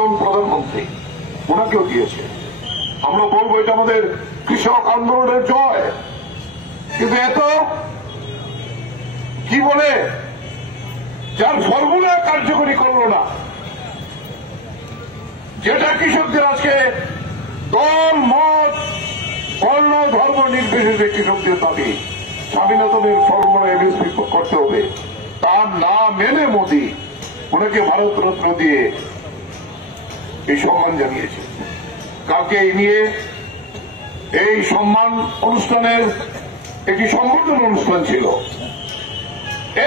প্রাক্তন প্রধানমন্ত্রী, ওনাকেও দিয়েছে। আমরা বলবো এটা আমাদের কৃষক আন্দোলনের জয়। কিন্তু এত কি বলে যার ফর্মুলা কার্যকরী করল না, যেটা কৃষকদের আজকে দল মত বর্ণ ধর্ম নির্বিশেষে কৃষকদের দাবি স্বাধীনতার ফর্মুলা এমএসপি করতে হবে, তার না মেনে মোদী ওনাকে ভারতরত্ন দিয়ে এই সম্মান জানিয়েছে। কালকে এই নিয়ে এই সম্মান অনুষ্ঠানের একটি সংবর্ধনা অনুষ্ঠান ছিল।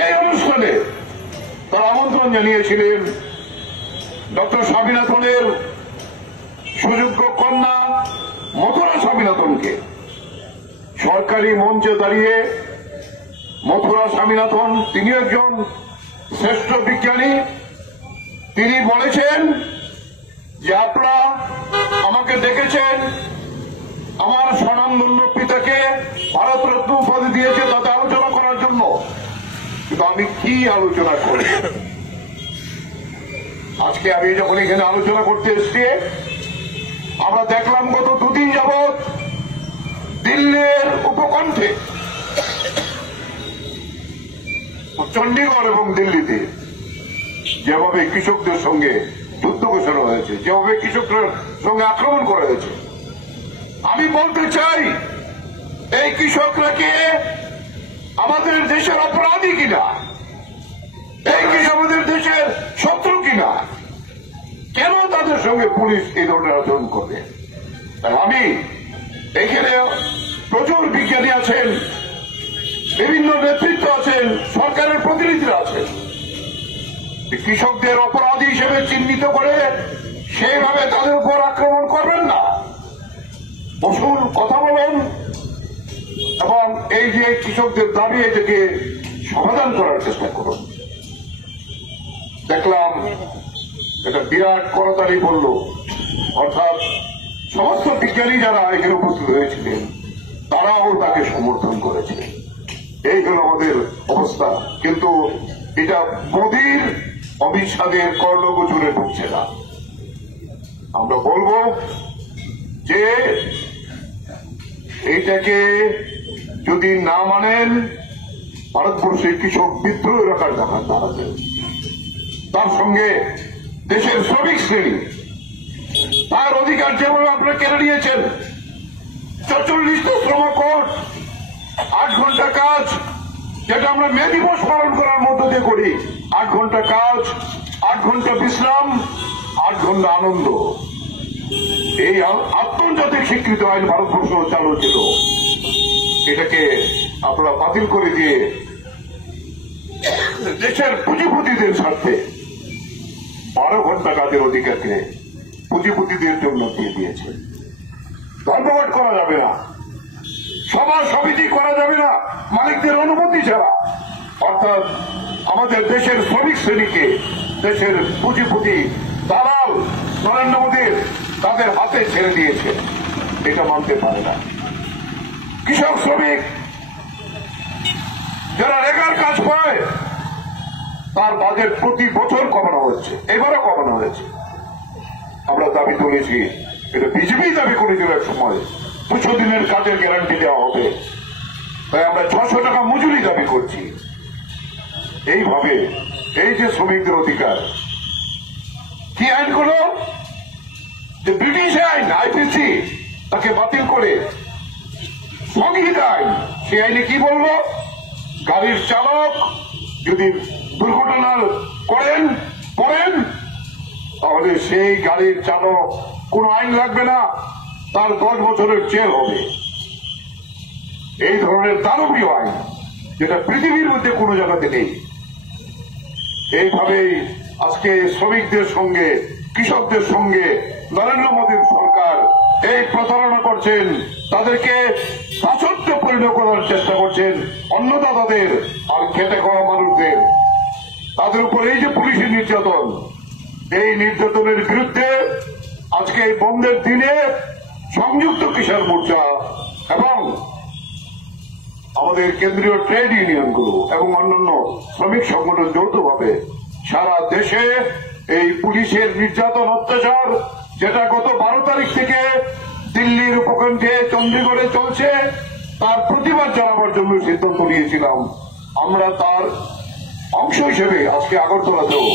এই অনুষ্ঠানে তার আমন্ত্রণ জানিয়েছিলেন ডক্টর স্বামীনাথনের সুযোগ্য কন্যা মথুরা স্বামীনাথনকে। সরকারি মঞ্চে দাঁড়িয়ে মথুরা স্বামীনাথন, তিনি একজন শ্রেষ্ঠ বিজ্ঞানী, তিনি বলেছেন যে আপনারা আমাকে ডেকেছেন আমার স্বনামধন্য পিতাকে ভারতরত্ন উপাধি দিয়েছে তাতে আলোচনা করার জন্য, কিন্তু আমি কি আলোচনা করি? আজকে আমি যখন এখানে আলোচনা করতে এসেছি, আমরা দেখলাম গত দুদিন যাবৎ দিল্লির উপকণ্ঠে, চণ্ডীগড় এবং দিল্লিতে যেভাবে কৃষকদের সঙ্গে যুদ্ধ ঘোষণা হয়েছে, যেভাবে কৃষকদের সঙ্গে আক্রমণ করা হয়েছে, আমি বলতে চাই এই কৃষকরা কি আমাদের দেশের অপরাধী কিনা? এই কি আমাদের দেশের শত্রু কিনা? কেন তাদের সঙ্গে পুলিশ এই ধরনের আচরণ করবে? আমি এখানে প্রচুর বিজ্ঞানী আছেন, বিভিন্ন নেতৃত্ব আছেন, সরকারের প্রতিনিধিরা আছেন, কৃষকদের অপরাধী হিসেবে চিহ্নিত করে সেইভাবে তাদের উপর আক্রমণ করবেন না। বসুন, কথা বলুন এবং এই যে কৃষকদের দাবি এটাকে সমাধান করার চেষ্টা করুন। দেখলাম এটা বিরাট করতালি বলল, অর্থাৎ সমস্ত বিজ্ঞানী যারা এখানে উপস্থিত হয়েছিলেন তারাও তাকে সমর্থন করেছে। এই হল আমাদের অবস্থা। কিন্তু এটা মোদীর অবিশ্বাদের কর্ণগোচরে ঢুকছে না। আমরা বলবো যে এইটাকে যদি না মানেন, ভারতবর্ষে কৃষক বিদ্রোহ রাখার দেখা দাঁড়াবে। তার সঙ্গে দেশের শ্রমিক শ্রেণী তার অধিকার যেভাবে আপনারা কেড়ে নিয়েছেন, 44টা শ্রম কোড, 8 ঘন্টা কাজ, যেটা আমরা মে দিবস পালন করার মধ্য দিয়ে করি, 8 ঘন্টা কাজ, 8 ঘন্টা বিশ্রাম, 8 ঘন্টা আনন্দ। এই আন্তর্জাতিক স্বীকৃত আইন ভারতবর্ষ চালু ছিল, এটাকে আপনারা বাতিল করে দিয়ে দেশের পুঁজিপতিদের স্বার্থে 12 ঘন্টা কাজের অধিকারকে পুঁজিপতিদের জন্য দিয়ে দিয়েছে। ধর্মঘট করা যাবে না, সভা সমিতি করা যাবে না মালিকদের অনুমতি ছাড়া। অর্থাৎ আমাদের দেশের শ্রমিক শ্রেণীকে দেশের পুঁজিপতি দালাল নরেন্দ্র মোদীর তাদের হাতে ছেড়ে দিয়েছে, এটা মানতে পারে না। কৃষক শ্রমিক যারা রেগার কাজ পায় তার বাজেট প্রতি বছর কমানো হচ্ছে, এবারও কমানো হয়েছে। আমরা দাবি তুলেছি, এটা বিজেপি দাবি করেছিল এক সময় 200 দিনের কাজের গ্যারান্টি দেওয়া হবে, তাই আমরা 600 টাকা মজুরি দাবি করছি। এইভাবে এই যে শ্রমিকদের অধিকার, কি আইন করলো? যে ব্রিটিশ আইন আইপিসি তাকে বাতিল করে সংহিতা আইন, সেই আইনে কি বললো? গাড়ির চালক যদি দুর্ঘটনা পড়েন তাহলে সেই গাড়ির চালক কোন আইন লাগবে না, তার 10 বছরের জেল হবে। এই ধরনের দানবীয় আইন যেটা পৃথিবীর মধ্যে কোন জায়গাতে নেই। এইভাবেই আজকে শ্রমিকদের সঙ্গে কৃষকদের সঙ্গে নরেন্দ্র মোদীর সরকার এই প্রতারণা করছেন, তাদেরকে দাসত্ব পরিণত করার চেষ্টা করছেন, অন্নদাতাদের আর খেটে খাওয়া মানুষদের। তাদের উপর এই যে পুলিশের নির্যাতন, এই নির্যাতনের বিরুদ্ধে আজকে এই বন্ধের দিনে সংযুক্ত কিষাণ মোর্চা এবং আমাদের কেন্দ্রীয় ট্রেড ইউনিয়নগুলো এবং অন্যান্য শ্রমিক সংগঠন যৌথভাবে সারা দেশে এই পুলিশের নির্যাতন অত্যাচার যেটা গত 12 তারিখ থেকে দিল্লির উপকণ্ঠে চণ্ডীগড়ে চলছে তার প্রতিবাদ জানাবার জন্য সিদ্ধান্ত নিয়েছিলাম। আমরা তার অংশ হিসেবে আজকে আগরতলাতেও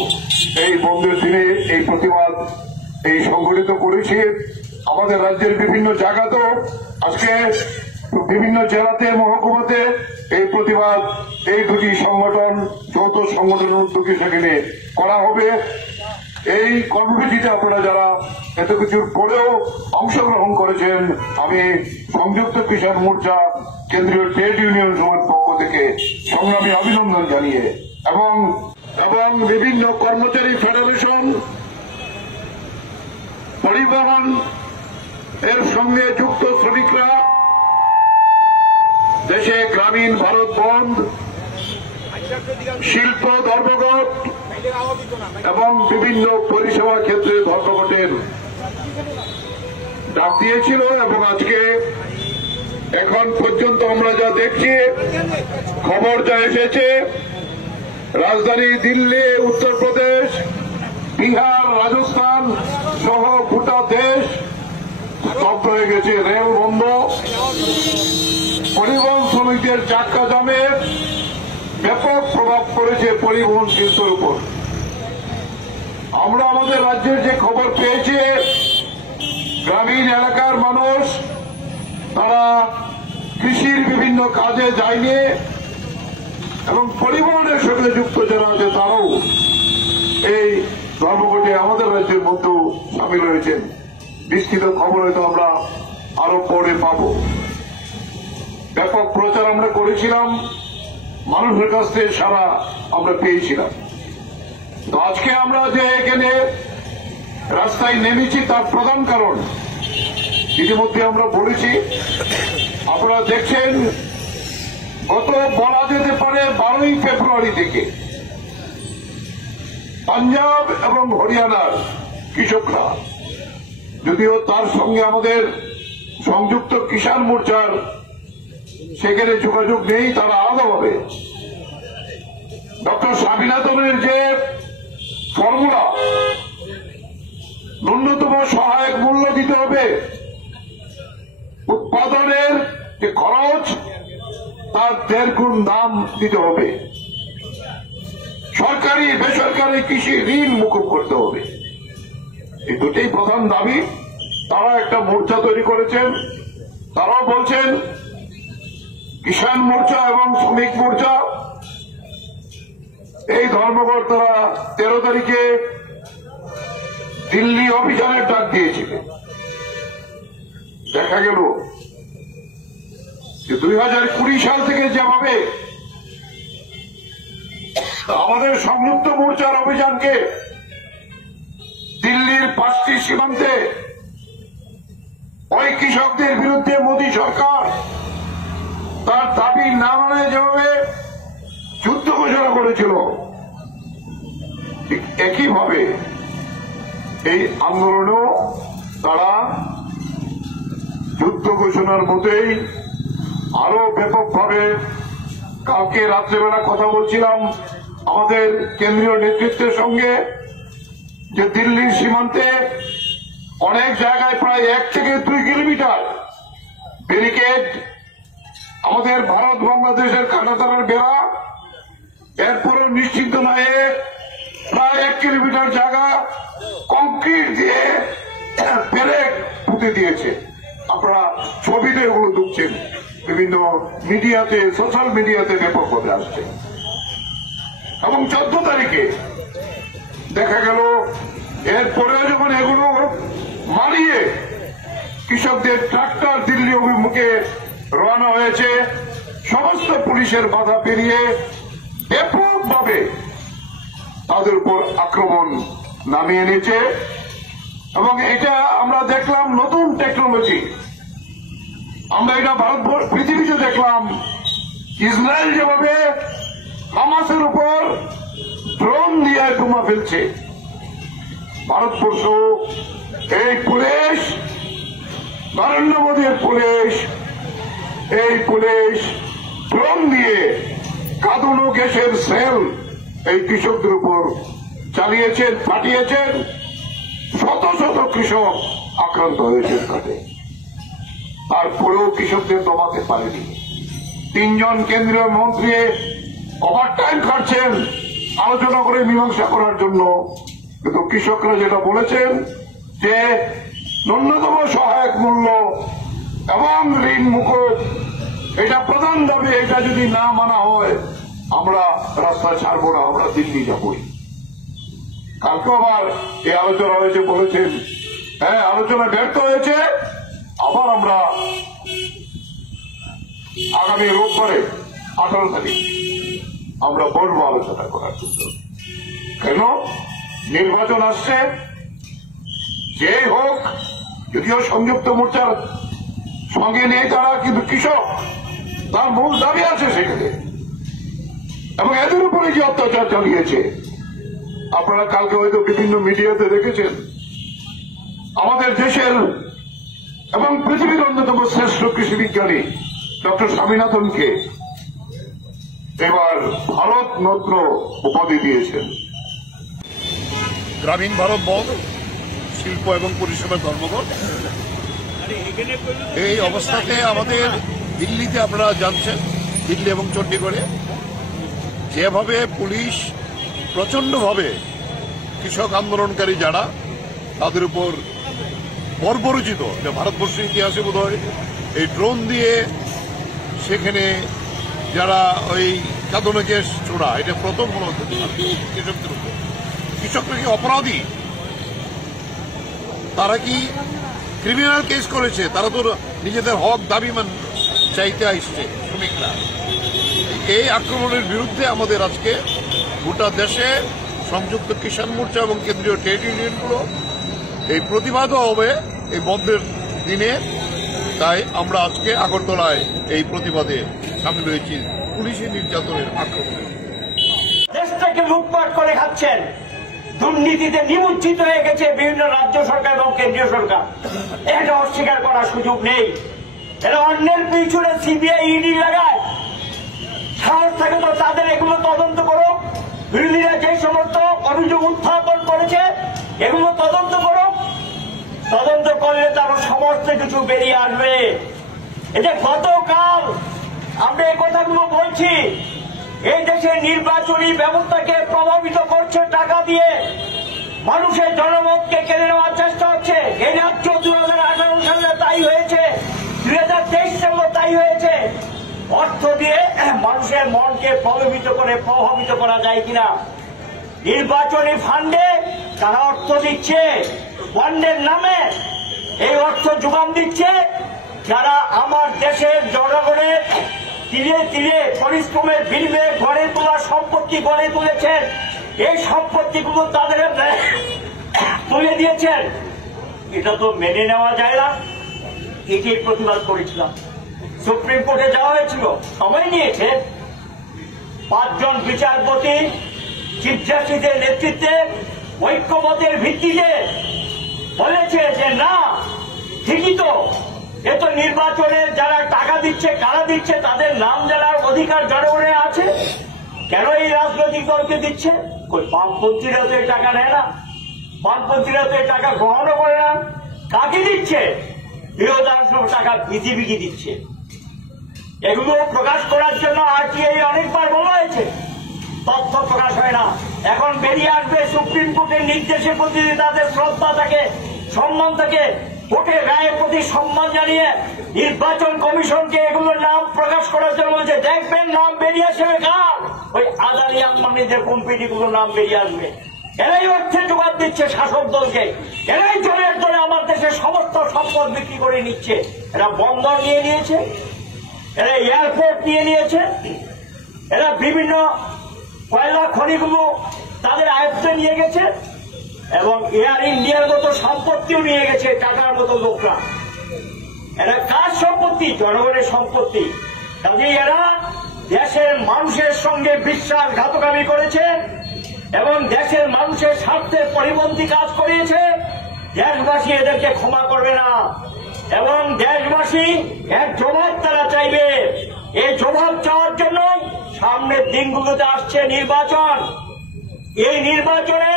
এই বন্ধের দিনে এই প্রতিবাদ এই সংগঠিত করেছি। আমাদের রাজ্যের বিভিন্ন জায়গাতেও আজকে বিভিন্ন জেলাতে মহকুমাতে এই প্রতিবাদ এই দুটি সংগঠন যৌথ সংগঠনের উদ্যোগে সেখানে করা হবে। এই কর্মসূচিতে আপনারা যারা এত কিছুর পরেও অংশগ্রহণ করেছেন আমি সংযুক্ত কিষাণ মোর্চা কেন্দ্রীয় ট্রেড ইউনিয়ন সমাজ পক্ষ থেকে সংগ্রামী অভিনন্দন জানিয়ে এবং বিভিন্ন কর্মচারী ফেডারেশন পরিবহন এর সঙ্গে যুক্ত শ্রমিকরা দেশে গ্রামীণ ভারত বন্ধ শিল্প ধর্মঘট এবং বিভিন্ন পরিষেবা ক্ষেত্রে ধর্মঘটের ডাক দিয়েছিল এবং আজকে এখন পর্যন্ত আমরা যা দেখছি খবর যা এসেছে রাজধানী দিল্লি উত্তরপ্রদেশ বিহার রাজস্থান সহ গোটা দেশ স্তব্ধ হয়ে গেছে। রেল বন্ধ, পরিবহন শ্রমিকদের চাক্কা জামে ব্যাপক প্রভাব পড়েছে পরিবহন শিল্পের উপর। আমরা আমাদের রাজ্যের যে খবর পেয়েছি গ্রামীণ এলাকার মানুষ তারা কৃষির বিভিন্ন কাজে যায়নি এবং পরিবহনের সঙ্গে যুক্ত যারা আছে তারাও এই ধর্মঘটে আমাদের রাজ্যের মধ্যেও সামিল হয়েছেন। বিস্তৃত খবর হয়তো আমরা আরো পরে পাব। ব্যাপক প্রচার আমরা করেছিলাম, মানুষের কাছ থেকে সারা আমরা পেয়েছিলাম। তো আজকে আমরা যে এখানে রাস্তায় নেমেছি তার প্রধান কারণ ইতিমধ্যে আমরা বলেছি। আপনারা দেখছেন গত বলা যেতে পারে 12ই ফেব্রুয়ারি থেকে পাঞ্জাব এবং হরিয়ানার কৃষকরা, যদিও তার সঙ্গে আমাদের সংযুক্ত কিষাণ মোর্চার সেখানে যোগাযোগ নেই, তারা আলাদাভাবে ডক্টর স্বামীনাথনের যে ফর্মুলা ন্যূনতম সহায়ক মূল্য দিতে হবে, উৎপাদনের যে খরচ তার 1.5 গুণ দাম দিতে হবে, সরকারি বেসরকারি কৃষি ঋণ মুকুব করতে হবে। এই দুটোই প্রধান দাবি। তারা একটা মোর্চা তৈরি করেছেন, তারাও বলছেন কিষাণ মোর্চা এবং শ্রমিক মোর্চা এই ধর্মঘট তারা 13 তারিখে দিল্লি অভিযানের ডাক দিয়েছিলেন। দেখা গেল যে 2020 সাল থেকে যেভাবে আমাদের সংযুক্ত মোর্চার অভিযানকে দিল্লির 5টি সীমান্তে ওই কৃষকদের বিরুদ্ধে মোদী সরকার তার দাবি না মানে যেভাবে যুদ্ধ ঘোষণা করেছিল, ঠিক একইভাবে এই আন্দোলনেও তারা যুদ্ধ ঘোষণার মতোই আরো ব্যাপকভাবে। কালকে রাত্রেবেলা কথা বলছিলাম আমাদের কেন্দ্রীয় নেতৃত্বের সঙ্গে যে দিল্লির সীমান্তে অনেক জায়গায় প্রায় 1 থেকে 2 কিলোমিটার ব্যারিকেড, আমাদের ভারত বাংলাদেশের কাঁটাতারের বেড়া, এরপরে নিশ্চিন্ত নয় প্রায় 1 কিলোমিটার জায়গা কংক্রিট দিয়ে ব্যারেক পুঁতে দিয়েছে। আপনারা ছবিতে এগুলো দেখছেন, বিভিন্ন মিডিয়াতে সোশ্যাল মিডিয়াতে ব্যাপকভাবে আসছে। এবং 14 তারিখে দেখা গেল এরপরে যখন এগুলো মারিয়ে কৃষকদের ট্রাক্টর দিল্লি অভিমুখে রওনা হয়েছে, সমস্ত পুলিশের বাধা পেরিয়ে ব্যাপকভাবে তাদের উপর আক্রমণ নামিয়ে নিয়েছে। এবং এটা আমরা দেখলাম নতুন টেকনোলজি, আমরা এটা ভারতবর্ষ পৃথিবীতে দেখলাম। ইসরায়েল যেভাবে হামাসের উপর ড্রোন দিয়ে বোমা ফেলছে, ভারতবর্ষ এই পুলিশ নরেন্দ্র মোদীর পুলিশ এই পুলিশ ড্রোন দিয়ে কাঁদুনো গ্যাসের সেল এই কৃষকদের উপর চালিয়েছেন, পাঠিয়েছেন, শত শত কৃষক আক্রান্ত হয়েছেন তাতে। তারপরেও কৃষকদের দমাতে পারেনি। 3 জন কেন্দ্রীয় মন্ত্রী ওভারটাইম খাটছেন আলোচনা করে মীমাংসা করার জন্য, কিন্তু কৃষকরা যেটা বলেছেন যে ন্যূনতম সহায়ক মূল্য এবং ঋণ মুকুব এটা প্রধান দাবি, এটা যদি না মানা হয় আমরা রাস্তা ছাড়বো না, আমরা দিল্লি যাবই। কালকে আবার এই আলোচনা হয়েছে, বলেছেন হ্যাঁ আলোচনা ব্যর্থ হয়েছে, আবার আমরা আগামী রোববারে 18 তারিখ আমরা বলবো আলোচনা করার জন্য। কেন? নির্বাচন আসছে, যে হোক, যদিও সংযুক্ত মোর্চার সঙ্গে নিয়ে তারা, কিন্তু কৃষক তার মূল দাবি আছে সেখানে, এবং এদের উপরে যে অত্যাচার চালিয়েছে আপনারা কালকে হয়তো বিভিন্ন মিডিয়াতে দেখেছেন। আমাদের দেশের এবং পৃথিবীর অন্যতম শ্রেষ্ঠ কৃষি বিজ্ঞানী ডক্টর স্বামীনাথনকে এবার ভারত রত্ন উপাধি দিয়েছেন। গ্রামীণ ভারত বন্ধ, শিল্প এবং পরিষেবা ধর্মঘট। এই অবস্থাতে আমাদের দিল্লিতে আপনারা জানছেন, দিল্লি এবং চণ্ডীগড়ে যেভাবে পুলিশ প্রচন্ডভাবে কৃষক আন্দোলনকারী যারা তাদের উপর বর্বরচিত, ভারতবর্ষের ইতিহাসে বোধ হয় এই ড্রোন দিয়ে সেখানে যারা ওই কাঁদনে গ্যাস ছোড়া, এটা প্রথম হল কৃষকদের উপর। কৃষকরা কি অপরাধী? তারা কি ক্রিমিনাল কেস করেছে? তারা তো নিজেদের হক দাবি চাইতে আসছে শ্রমিকরা। এই আক্রমণের বিরুদ্ধে আমাদের আজকে গোটা দেশে সংযুক্ত কিষাণ মোর্চা এবং কেন্দ্রীয় ট্রেড ইউনিয়নগুলো এই প্রতিবাদও হবে এই বন্ধের দিনে। তাই আমরা আজকে আগরতলায় এই প্রতিবাদে সামিল হয়েছি পুলিশি নির্যাতনের আক্রমণে। দেশটাকে লুটপাট করে খাচ্ছেন, দুর্নীতিতে নিমজ্জিত হয়ে গেছে বিভিন্ন রাজ্য সরকার এবং কেন্দ্রীয় সরকার। এটা অস্বীকার করার সুযোগ নেই। এরা অন্যের পিছনে সিবিআই ইডি লাগায়, সাহস থাকে তো তাদের এগুলো তদন্ত করো। বিরোধীরা যে সমস্ত অভিযোগ উত্থাপন করেছে এগুলো তদন্ত করো। তদন্ত করলে তার সমস্ত কিছু বেরিয়ে আসবে। এই যে গতকাল আমরা এই কথাগুলো বলছি, এই দেশের নির্বাচনী ব্যবস্থাকে প্রভাবিত করছে টাকা দিয়ে, মানুষের জনমতকে কেড়ে নেওয়ার চেষ্টা হচ্ছে। এই রাজ্য 2018 সালে তাই হয়েছে, 2023 সালে তাই হয়েছে। অর্থ দিয়ে মানুষের মনকে প্রভাবিত করা যায় কিনা? নির্বাচনী ফান্ডে তারা অর্থ দিচ্ছে, বন্ডের নামে এই অর্থ যোগান দিচ্ছে যারা আমার দেশের জনগণের ধীরে ধীরে পরিশ্রমের বিনিময়ে গড়ে তোলা সম্পত্তি গড়ে তুলেছেন। এই সম্পত্তিগুলো তাদের তুলে দিয়েছেন। এটা তো মেনে নেওয়া যায় না। এটির প্রতিবাদ করেছিলাম, সুপ্রিম কোর্টে যাওয়া হয়েছিল, সময় নিয়েছে। 5 জন বিচারপতি চিফ জাস্টিসের নেতৃত্বে ঐক্যমতের ভিত্তিতে বলেছে যে না, ঠিকই তো, এ তো নির্বাচনে যারা টাকা দিচ্ছে, কারা দিচ্ছে, তাদের নাম জানার অধিকার জনগণের আছে। কেন এই রাজনৈতিক দলকে দিচ্ছে? ওই বামপন্থীরা তো এই টাকা নেয় না, বামপন্থীরা তো এই টাকা গ্রহণও করে না। কাকে দিচ্ছে? বৃহদাংশ টাকা বিজেপিকে দিচ্ছে। এগুলো প্রকাশ করার জন্য আরটিআই অনেকবার বলা হয়েছে, তথ্য প্রকাশ হয় না। এখন বেরিয়ে আসবে সুপ্রিম কোর্টের নির্দেশের প্রতি তাদের শ্রদ্ধা থাকে, সম্মান থাকে। ভোটের রায়ের প্রতি সম্মান জানিয়ে নির্বাচন কমিশনকে এগুলোর নাম প্রকাশ করার জন্য বলছে। দেখবেন নাম বেরিয়ে আসবে কার? ওই আদানি আম্বানিদের কোম্পানিগুলোর নাম বেরিয়ে আসবে। এরাই অর্থে জোগাড় দিচ্ছে শাসক দলকে, এরাই জলের দলে আমার দেশের সমস্ত সম্পদ বিক্রি করে নিচ্ছে। এরা বন্দর নিয়ে নিয়েছে, এরা এয়ারপোর্ট নিয়ে নিয়েছে, এরা বিভিন্ন কয়লা খনিগুলো তাদের আয়ত্তে নিয়ে গেছে, এবং এয়ার ইন্ডিয়ার মতো সম্পত্তিও নিয়ে গেছে টাকার মতো লোকরা। এরা কার সম্পত্তি? জনগণের সম্পত্তি। কাজেই এরা দেশের মানুষের সঙ্গে বিশ্বাসঘাতকামি করেছে এবং দেশের মানুষের স্বার্থের পরিপন্থী কাজ করিয়েছে। দেশবাসী এদেরকে ক্ষমা করবে না, এবং দেশবাসী এক জবাব তারা চাইবে। এই জবাব চাওয়ার জন্য সামনের দিনগুলোতে আসছে নির্বাচন। এই নির্বাচনে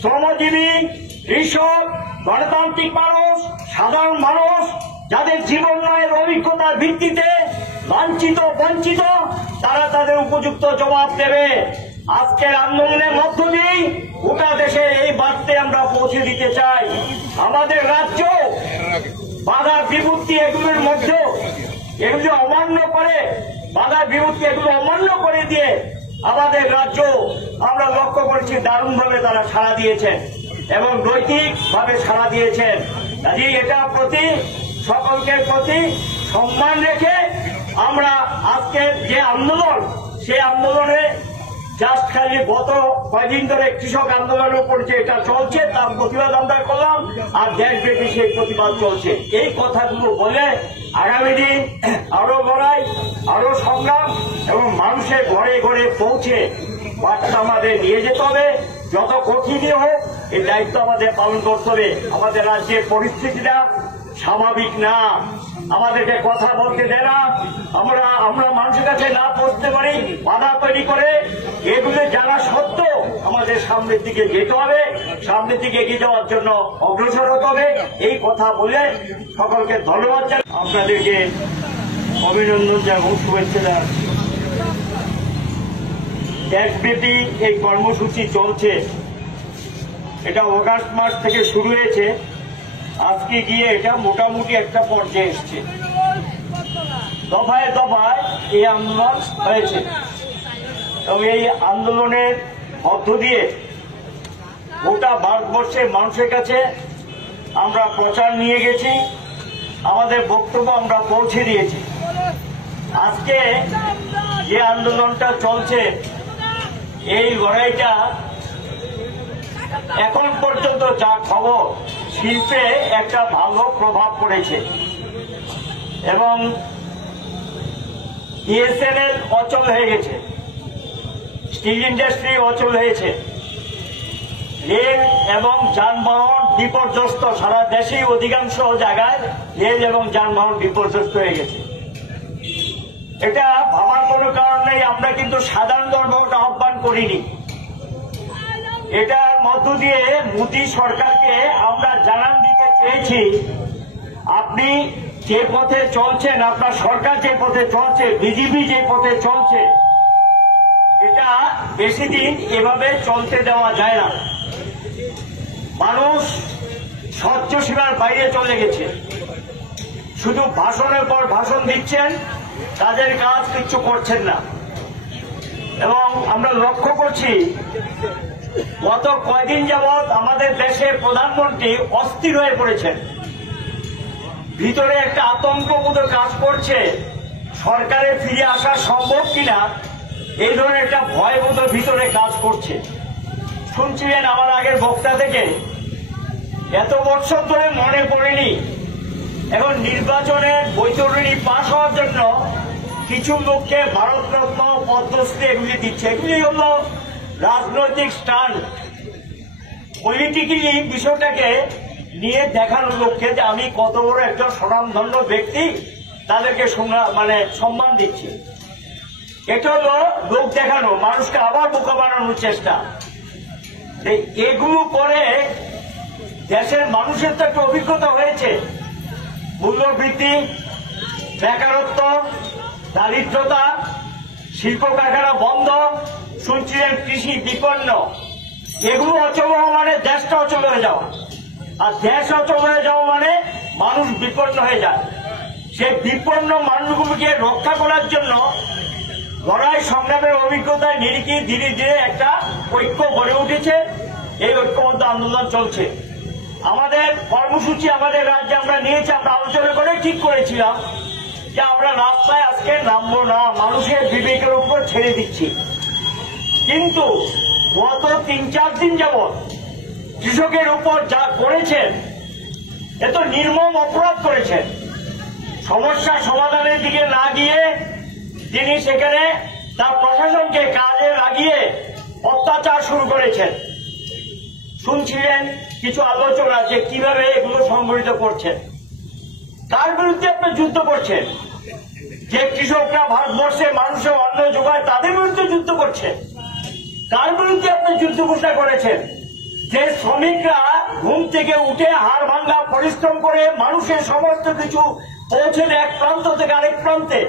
শ্রমজীবী, কৃষক, গণতান্ত্রিক মানুষ, সাধারণ মানুষ যাদের জীবনের অভিজ্ঞতার ভিত্তিতে লাঞ্ছিত বঞ্চিত, তারা তাদের উপযুক্ত জবাব দেবে। আজকের আন্দোলনের মধ্য দিয়েই গোটা দেশে এই বার্তা আমরা পৌঁছে দিতে চাই। আমাদের রাজ্য বাধা বিপত্তি এগুলোর মধ্যে এগুলো অমান্য করে, বাধা বিপত্তি এগুলো অমান্য করে দিয়ে আমাদের রাজ্য আমরা লক্ষ্য করছি দারুণভাবে তারা সাড়া দিয়েছেন এবং নৈতিকভাবে সাড়া দিয়েছেন। কাজেই এটা প্রতি সকলকে প্রতি সম্মান রেখে আমরা আজকের যে আন্দোলন, সেই আন্দোলনে জাস্ট খালি গত কয়েকদিন ধরে কৃষক আন্দোলনের উপর যে এটা চলছে তার প্রতিবাদ আমরা করলাম, আর দেশব্যাপী সেই প্রতিবাদ চলছে। এই কথাগুলো বলে আগামী দিন আরো লড়াই, আরো সংগ্রাম এবং মানুষের ঘরে ঘরে পৌঁছে বার্তা আমাদের নিয়ে যেতে হবে। যত কঠিনই হোক এই দায়িত্ব আমাদের পালন করতে হবে। আমাদের রাজ্যের পরিস্থিতিটা স্বাভাবিক না, আমাদেরকে কথা বলতে দেয় না, আমরা মানুষের কাছে না পৌঁছতে পারি, বাধা তৈরি করে। এগুলো জানা সত্ত্বেও আমাদের সামনের দিকে যেতে হবে, সামনের দিকে এগিয়ে যাওয়ার জন্য অগ্রসর হতে হবে। এই কথা বলে সকলকে ধন্যবাদ জানাই, আপনাদেরকে অভিনন্দন জানাই, শুভেচ্ছা জানাই। দেশব্যাপী এই কর্মসূচি চলছে, এটা অগাস্ট মাস থেকে শুরু হয়েছে, আজকে গিয়ে এটা মোটামুটি একটা পর্যায়ে এসছে। দফায় দফায় এই আন্দোলন হয়েছে এবং এই আন্দোলনের মধ্য দিয়ে গোটা ভারতবর্ষের মানুষের কাছে আমরা প্রচার নিয়ে গেছি, আমাদের বক্তব্য আমরা পৌঁছে দিয়েছি। আজকে যে আন্দোলনটা চলছে, এই লড়াইটা এখন পর্যন্ত যা খবর, শিল্পে একটা ভালো প্রভাব পড়েছে এবং বিএসএনএল অচল হয়ে গেছে, স্টিল ইন্ডাস্ট্রি অচল হয়েছে, রেল এবং যানবাহন বিপর্যস্ত, সারা দেশেই অধিকাংশ জায়গায় রেল এবং যানবাহন বিপর্যস্ত হয়ে গেছে। এটা ভাবার কোনো কারণ নেই, আমরা কিন্তু সাধারণ ধর্মটা আহ্বান করিনি। এটার মধ্য দিয়ে মোদী সরকারকে আমরা জানান দিতে চেয়েছি, আপনি যে পথে চলছেন, আপনার সরকার যে পথে চলছে, বিজেপি যে পথে চলছে, এটা বেশি দিন এভাবে চলতে দেওয়া যায় না। মানুষ সহ্য সীমার বাইরে চলে গেছে, শুধু ভাষণের পর ভাষণ দিচ্ছেন, কাজের কাজ কিচ্ছু করছেন না। এবং আমরা লক্ষ্য করছি গত কয়েকদিন যাবৎ আমাদের দেশের প্রধানমন্ত্রী অস্থির হয়ে পড়েছেন, ভিতরে একটা আতঙ্কবোধ কাজ করছে, সরকারে ফিরে আসা সম্ভব কিনা এই ধরনের একটা ভয়বোধ ভিতরে কাজ করছে। শুনছিলেন আমার আগের বক্তা থেকে, এত বছর ধরে মনে পড়েনি, এখন নির্বাচনের বৈতরণী পাশ হওয়ার জন্য কিছু লোককে ভারতরত্ন, পদ্মশ্রী এগুলি দিচ্ছে। এগুলি হল রাজনৈতিক স্টান্ট, পলিটিক্যালি বিষয়টাকে নিয়ে দেখানোর লক্ষ্যে যে আমি কত বড় একজন স্বনামধন্য ব্যক্তি, তাদেরকে সম্মান দিচ্ছি। এটা হলো লোক দেখানো, মানুষকে আবার বোকা বানানোর চেষ্টা। এগুলো করে দেশের মানুষের তো একটা অভিজ্ঞতা হয়েছে, মূল্যবৃদ্ধি, বেকারত্ব, দারিদ্রতা, শিল্প কারখানা বন্ধ, শুনছিলেন কৃষি বিপন্ন, এগুলো অচল হওয়া মানে দেশটা অচল হয়ে যাওয়া, আর দেশ অচল হয়ে যাওয়া মানে মানুষ বিপন্ন হয়ে যায়। সেই বিপন্ন মানুষগুলোকে রক্ষা করার জন্য লড়াই সংগ্রামের অভিজ্ঞতায় নিরিখে ধীরে ধীরে একটা ঐক্য গড়ে উঠেছে, এই ঐক্যবদ্ধ আন্দোলন চলছে। আমাদের কর্মসূচি আমাদের রাজ্যে আমরা নিয়েছি, আমরা আলোচনা করে ঠিক করেছিলাম যে আমরা রাস্তায় আজকে নামবো না, মানুষের বিবেকের উপর ছেড়ে দিচ্ছি। কিন্তু গত ৩-৪ দিন যাবৎ কৃষকের উপর যা করেছেন, এত নির্মম অপরাধ করেছেন। সমস্যা সমাধানের দিকে না গিয়ে তিনি সেখানে তার প্রশাসনকে কাজে লাগিয়ে অত্যাচার শুরু করেছেন। শুনছিলেন কিছু আলোচনা যে কিভাবে এগুলো সংগঠিত করছেন, তার বিরুদ্ধে আপনি যুদ্ধ করছেন। যে কৃষকরা ভারতবর্ষে মানুষের অন্ন যোগায়, তাদের বিরুদ্ধে যুদ্ধ করছেন। কার বিরুদ্ধে আপনি যুদ্ধ ঘোষণা করেছেন? যে শ্রমিকরা ঘুম থেকে উঠে হাড় ভাঙ্গা পরিশ্রম করে মানুষের সমস্ত কিছু পৌঁছে দেয় এক প্রান্ত থেকে আরেক প্রান্তে,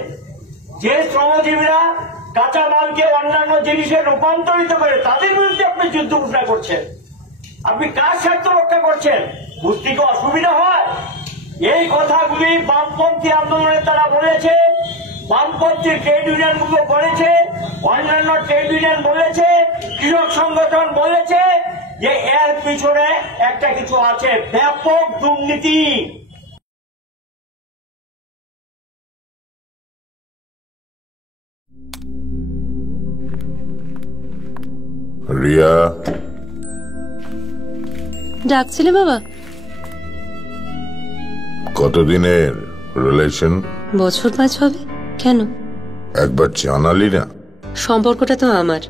যে শ্রমজীবীরা কাঁচা মালকে অন্যান্য জিনিসে রূপান্তরিত করে, তাদের বিরুদ্ধে আপনি যুদ্ধ ঘোষণা করছেন। আপনি কার স্বার্থ রক্ষা করছেন? বুঝতে কি অসুবিধা হয়? এই কথাগুলি বামপন্থী আন্দোলনে তারা বলেছে, বামপন্থী ট্রেড ইউনিয়ন গুলো বলেছে, অন্যান্য ট্রেড ইউনিয়ন বলেছে, কৃষক সংগঠন বলেছে যে এর পিছনে একটা কিছু আছে, ব্যাপক দুর্নীতি। রিয়া, ডাকছিলে বাবা? কতদিনের রিলেশন? বছর 5 হবে। কেন? একবার জানালি না? সম্পর্কটা তো আমার,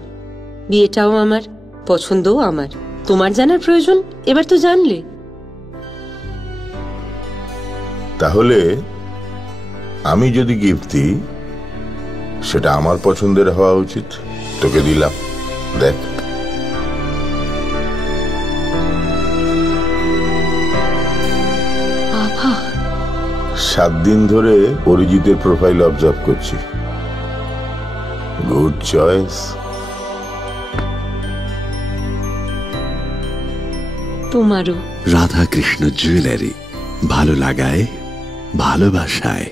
বিয়েটাও আমার, পছন্দও আমার। তোমার জানার প্রয়োজন এবার তো জানলে। তাহলে আমি যদি গিফট দিই সেটা আমার পছন্দের হওয়া উচিত। তোকে দিলাম, দেখ। বাবা, 7 দিন ধরে অরিজিতের প্রোফাইল অবজার্ভ করছি। Good choice. তোমারও। রাধাকৃষ্ণ জুয়েলারি, ভালো লাগায় ভালোবাসায়।